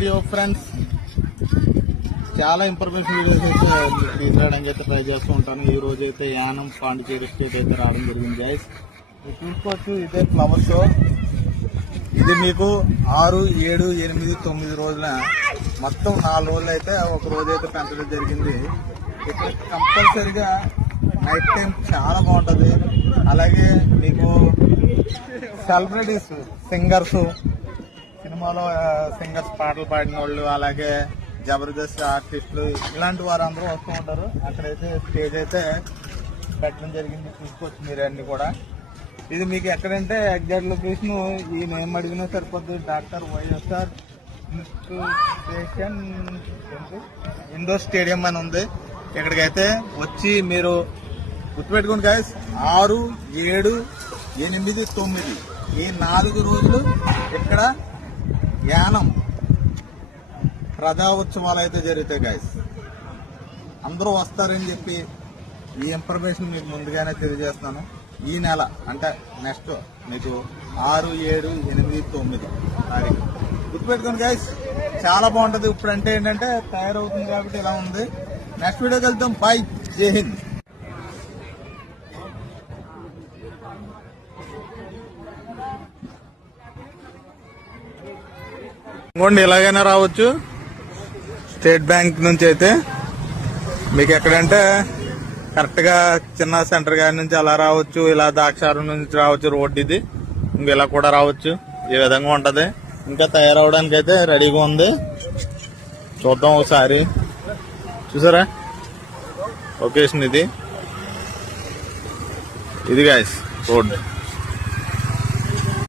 Video friends. చాలా information videos అయితే తీసుకురావడానికి అయితే ట్రై చేస్తూ ఉంటాను. ఈ రోజు అయితే యానం పాండిచేరి స్టేట్ అయితే రావడం జరిగింది గైస్. మీరు చూసుకోవచ్చు, ఇదే ఫ్లవర్ షో. ఇది మీకు 6, 7, 8, 9 రోజుల మొత్తం 4 రోజులు అయితే ఒక రోజు అయితే పెంచడం జరిగింది. ఇక్కడ కంపల్సరిగా నైట్ టైం చాలా బాగుంటుంది. అలాగే మీకు సెలబ్రిటీస్, సింగర్స్, సినిమాలో సింగర్స్ పాటలు పాడిన వాళ్ళు, అలాగే జబర్దస్త్ ఆర్టిస్టులు, ఇలాంటి వారందరూ వస్తూ ఉంటారు. అక్కడైతే స్టేజ్ అయితే పెట్టడం జరిగింది. చూసుకోవచ్చు మీరు అన్ని కూడా. ఇది మీకు ఎక్కడంటే ఎగ్జాక్ట్ లొకేషన్ ఈ నేమ్ అడిగినా సరిపోద్ది. డాక్టర్ వైఎస్ఆర్ ఇండోర్ స్టేడియం అని ఉంది. ఇక్కడికైతే వచ్చి మీరు గుర్తుపెట్టుకోండి గాయస్. 6, 7, 8, 9 ఈ 4 రోజులు ఇక్కడ యానం ప్రజా ఉత్సవాలు అయితే జరుగుతాయి గాయస్. అందరూ వస్తారని చెప్పి ఈ ఇన్ఫర్మేషన్ మీకు ముందుగానే తెలియజేస్తున్నాను. ఈ నెల అంటే నెక్స్ట్ మీకు 6, 7, 8, 9 తారీఖు గుర్తుపెట్టుకోండి గాయస్. చాలా బాగుంటుంది. ఇప్పుడు అంటే ఏంటంటే తయారవుతుంది కాబట్టి ఇలా ఉంది. నెక్స్ట్ వీడియోకి వెళ్తాం. బాయ్, జై హింద్. ఇంకోండి, ఇలాగైనా రావచ్చు. స్టేట్ బ్యాంక్ నుంచి అయితే మీకు ఎక్కడంటే కరెక్ట్ గా చిన్న సెంటర్ గారి నుంచి అలా రావచ్చు. ఇలా ద్రాక్షారం నుంచి రావచ్చు. రోడ్ ఇది ఇలా కూడా రావచ్చు. ఈ విధంగా ఉంటది. ఇంకా తయారవడానికి అయితే రెడీగా ఉంది. చూద్దాం ఒకసారి. చూసారా లొకేషన్ ఇది గాయస్ రోడ్.